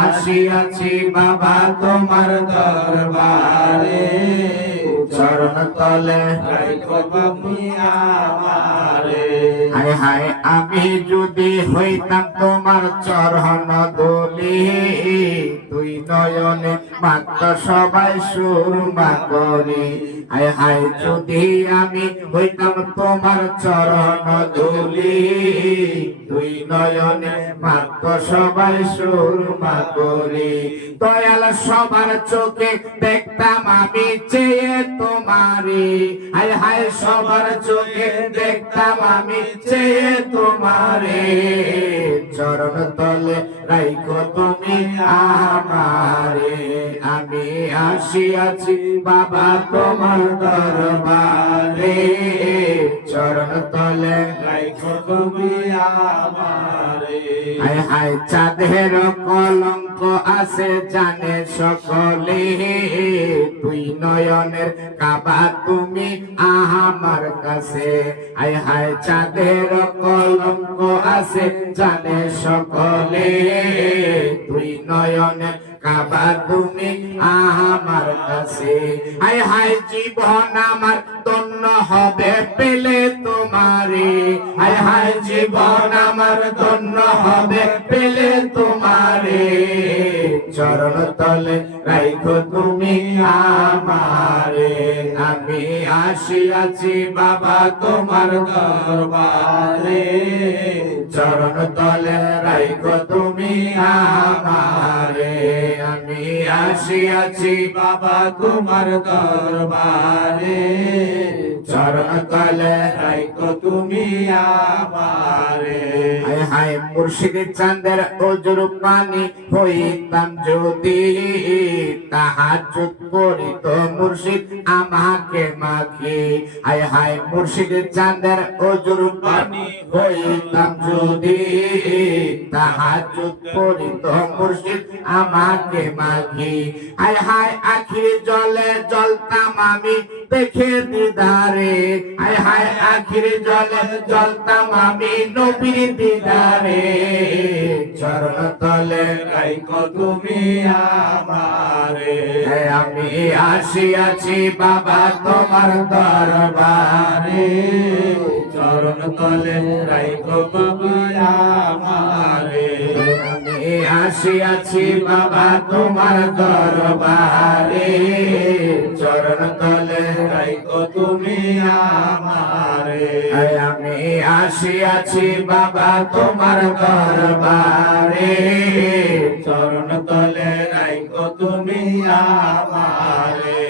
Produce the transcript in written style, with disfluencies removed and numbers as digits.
আসিয়াছি বাবা তোমার দরবারে, চরণ তলে রাখো তুমি আমারে। হায় হায় আমি যদি হইতাম তোমার চরণ ধুলি, দুই নয়নে মাত্র সবাই সুরমা করি। হায় হায় যদি আমি হইতাম তোমার চরণ ধুলি, দুই নয়নে মাত্র সবাই সুরমা করি। দয়াল সবার চোখে দেখতাম আমি চেয়ে তোমারে, হায় হায় সবার চোখে দেখতাম আমি চেয়ে তোমারে, চরণ তলে রাখো তুমি আমারে। আমি আসিয়াছি বাবা তোমার দরবারে, চরণ তলে রাখো তুমি আমারে। হায় হায় চাঁদের কলঙ্ক আছে জানে সকলে, তুই নয়নের কাবা তুমি আমার কাছে। হায় হায় চাঁদের কলঙ্ক আছে জানে সকলে, তুই নয়নের কাবা তুমি আমার কাছে। হায় হায় জীবন আমার ধন্য হবে পেলে তোমারে, হায় হায় জীবন আমার ধন্য হবে পেলে তোমারে, চরণ তলে রাখো তুমি আমারে। আমি আসিয়াছি বাবা তোমার দরবারে, চরণ তলে রাখো তুমি আমারে। আমি আসিয়াছি বাবা তোমার দরবারে, চরণ তলে রাখো তুমি আমারে। হায় হায় মুর্শিদ চাঁদের ওজর পানি হইতাম যদি, তাহাজ্জুদ করিত মুর্শিদ আমাকে মাখি। হায় হায় মুর্শিদ চাঁদের ওজর পানি হইতাম যদি, তাহাজ্জুদ করিত মুর্শিদ আমাকে মাখি। হায় হায় আখির জলে জ্বলতাম আমি দেখে দিদারে, হায় হায় আখির জলে জ্বলতাম আমি নবীর দিদারে, চরণ তলে রাখো তুমি আমারে। আমি আসিয়াছি বাবা তোমার দরবারে, চরণ তলে রাখো তুমি আমারে। আমি আসিয়াছি বাবা তোমার দরবারে, চরণ তলে রাখো তুমি আমারে। আমি আসিয়াছি বাবা তোমার দরবারে, চরণ তলে রাখো তুমি আমারে।